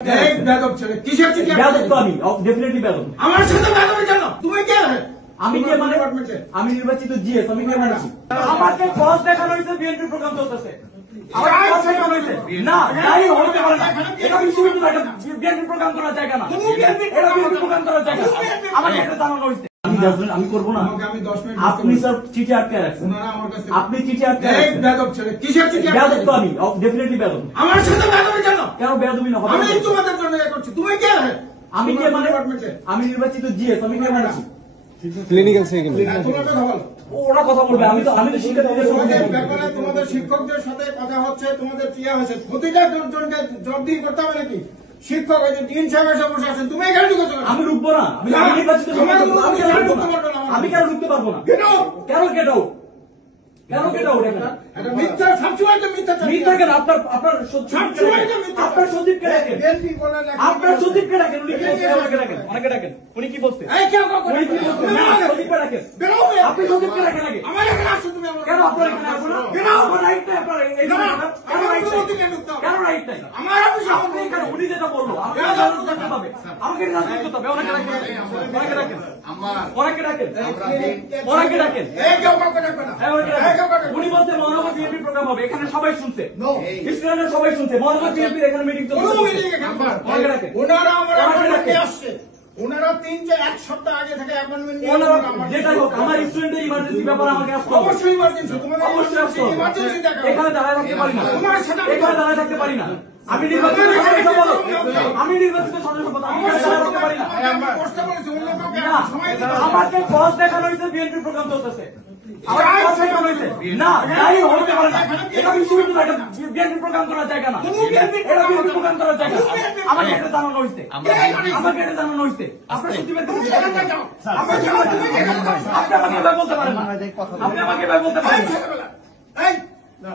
আমি নির্বাচিত জিএস, আমি কে মানছি? আমাকে ক্রস দেখানো হয়েছে, বিএনপি প্রোগ্রাম চলতেছে। না, তাই হতে পারে না। এটা বিশ্ববিদ্যালয়, বিএনপি প্রোগ্রাম করার জায়গা না, এটা বিএনপি প্রোগ্রাম করার জায়গা। আমাকে এটা জানানো হয়েছে। আমি করবো না। আপনি স্যার চিঠি আটকে রাখছেন, আপনি চিঠি আটকে বেয়াদব তো আমি ডেফিনেটলি বেয়াদব। আমার সাথে বেয়াদবি কেন? কেন বেয়াদবি না? আমি তোমাদের জন্য করছি, তুমি কে? আমি কে মানে? আমি নির্বাচিত জিএস, আমি কে মানছি? ক্লিনিক্যাল সেকেন্ড ওরা কথা বলবে, আমি তো শিক্ষার্থীদের ব্যাপারে তোমাদের শিক্ষকদের সাথে কথা হচ্ছে, তোমাদের কি হয়েছে প্রতিটা জনকে জবাবদিহি করতে হবে নাকি? শিক্ষক হয়েছে তিন সাহেব এসে বসে আছেন, তুমি এখানে ঢুকছো? আমি ঢুকবো না, আমি নির্বাচিত, আমি কেন ঢুকতে পারবো না? কেন কেন মিথ্যা সবসময় তো মিথ্যা কেন? আপনার সচিবকে ডাকেন, আপনার সচিবকে ডাকেন, উনি কি বলছেন? অনেকে ডাকেন, উনি কি বলছেন? আপনি সচিবকে ডাকেন আগে। কেন আপনার এখানে আসবো না? আমার রাইট নাই, আপনার কেন রাইট নাই? আপনি কেন? উনি যেটা বললো আমাকে জানতে হবে, আমাকে জানতে হবে। অনেকে ডাকেন। উনি বলছে মহানগর বিএনপি প্রোগ্রাম হবে, এখানে সবাই শুনছে, স্টুডেন্টরা সবাই শুনছে, মহানগর বিএনপির এখানে মিটিং চলছে। ওনারা 3-1 সপ্তাহ আগে থেকে অ্যাপয়েন্টমেন্ট নিয়ে যেটা হোক, আমার স্টুডেন্টের ইমার্জেন্সি ব্যাপার আমাকে আসতে হবে। অবশ্যই ইমার্জেন্সি, অবশ্যই আসতে হবে। ইমার্জেন্সি দেখা এখানে দাঁড়ায় থাকতে পারি না, এখানে দাঁড়ায় থাকতে পারি না। আমি নির্বাচিত সদস্য পদ, আমি নির্বাচিত সদস্য পদ, আমি দাঁড়ায় থাকতে পারি না। আমাকে ক্রস দেখানো হয়েছে, বিএনপি প্রোগ্রাম চলতেছে। না, তাই হতে পারে না। এটা বিশ্ববিদ্যালয়, বিএনপি প্রোগ্রাম করার জায়গা না, এটা বিএনপি প্রোগ্রাম করার জায়গা। আমাকে এটা জানানো হয়েছে, আমাকে এটা জানানো হয়েছে। আপনার সচিবের আপনি আমাকে এভাবে বলতে পারেন না, আপনি আমাকে এভাবে বলতে পারেন না।